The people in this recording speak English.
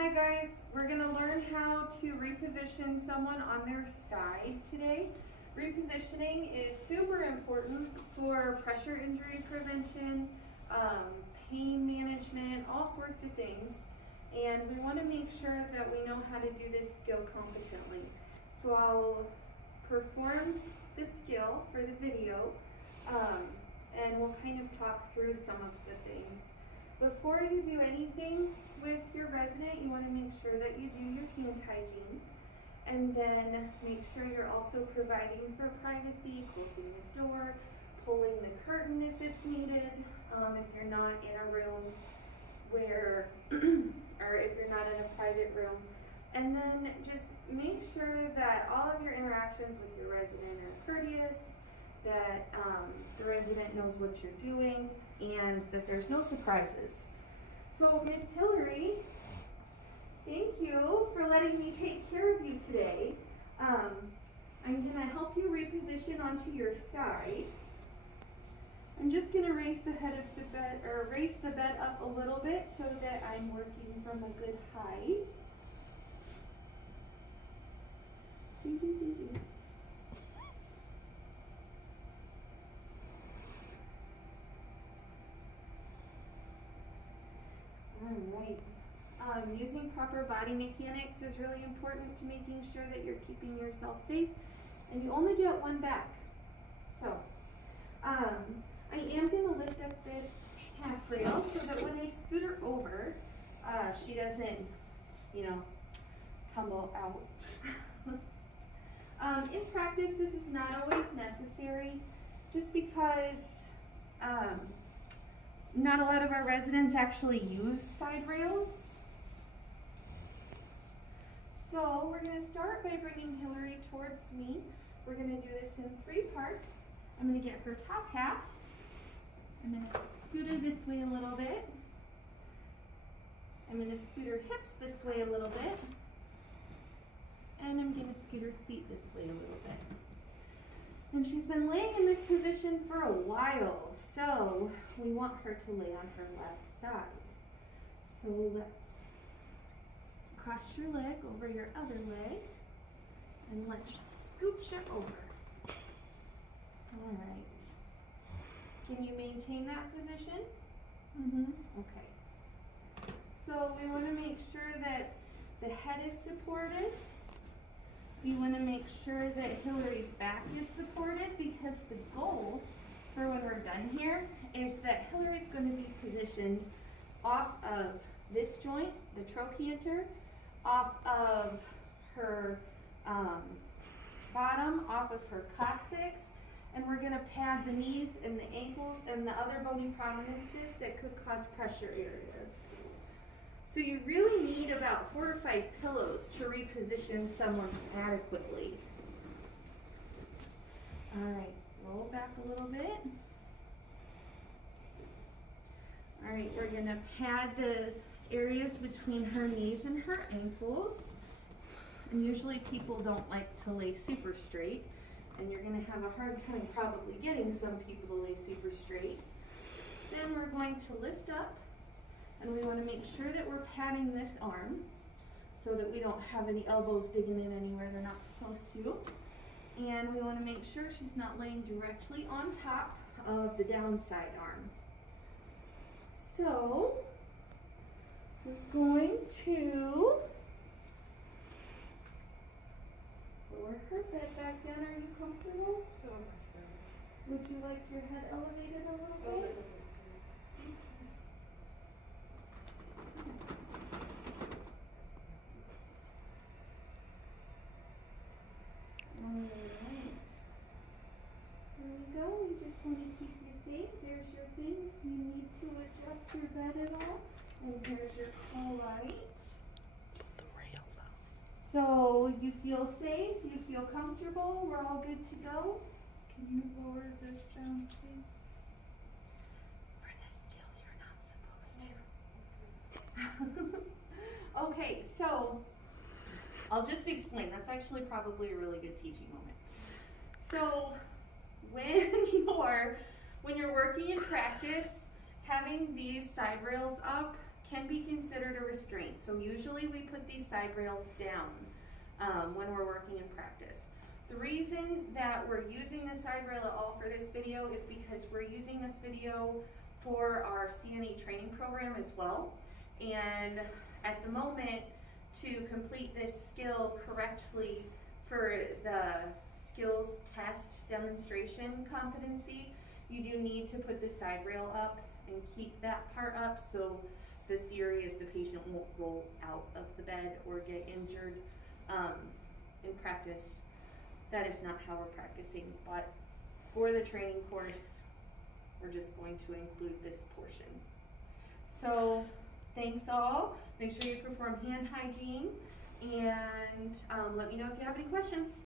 Hi guys, we're going to learn how to reposition someone on their side today. Repositioning is super important for pressure injury prevention, pain management, all sorts of things. And we want to make sure that we know how to do this skill competently. So I'll perform the skill for the video, and we'll kind of talk through some of the things. Before you do anything with your resident, you want to make sure that you do your hand hygiene, and then make sure you're also providing for privacy, closing the door, pulling the curtain if it's needed, if you're not in a room where, or if you're not in a private room. And then just make sure that all of your interactions with your resident are courteous, that the resident knows what you're doing, and that there's no surprises. So Miss Hillary, thank you for letting me take care of you today. I'm going to help you reposition onto your side. I'm just going to raise the head of the bed, or raise the bed up a little bit so that I'm working from a good height. Alright. Using proper body mechanics is really important to making sure that you're keeping yourself safe, and you only get one back. So, I am going to lift up this half rail so that when I scoot her over, she doesn't, tumble out. In practice, this is not always necessary, just because not a lot of our residents actually use side rails. So we're going to start by bringing Hillary towards me. We're going to do this in 3 parts. I'm going to get her top half. I'm going to scoot her this way a little bit. I'm going to scoot her hips this way a little bit. And I'm going to scoot her feet this way a little bit. And she's been laying in this position for a while, so we want her to lay on her left side. So let's cross your leg over your other leg, and let's scooch her over. All right. Can you maintain that position? Okay. So we want to make sure that the head is supported. We want to make sure that Hillary's back is supported, because the goal for when we're done here is that Hillary's going to be positioned off of this joint, the trochanter, off of her bottom, off of her coccyx, and we're going to pad the knees and the ankles and the other bony prominences that could cause pressure areas. So you really need about 4 or 5 pillows to reposition someone adequately. All right, roll back a little bit. All right, we're gonna pad the areas between her knees and her ankles. And usually people don't like to lay super straight, and you're gonna have a hard time probably getting some people to lay super straight. Then we're going to lift up, and we want to make sure that we're padding this arm so that we don't have any elbows digging in anywhere they're not supposed to. And we want to make sure she's not laying directly on top of the downside arm. So we're going to lower her bed back down. Are you comfortable? So much better. Would you like your head elevated a little bit? Alright, there we go. We just want to keep you safe. There's your thing if you need to adjust your bed at all. And here's your call light. The rail down. So you feel safe, you feel comfortable, we're all good to go. Can you lower this down, please? For this skill, you're not supposed to. Okay, so I'll just explain. That's actually probably a really good teaching moment. So when you're working in practice, having these side rails up can be considered a restraint. So usually we put these side rails down when we're working in practice. The reason that we're using the side rail at all for this video is because we're using this video for our CNE training program as well. And at the moment, to complete this skill correctly for the skills test demonstration competency, you do need to put the side rail up and keep that part up, so the theory is the patient won't roll out of the bed or get injured. In practice, that is not how we're practicing, but for the training course, we're just going to include this portion. So thanks all. Make sure you perform hand hygiene, and let me know if you have any questions.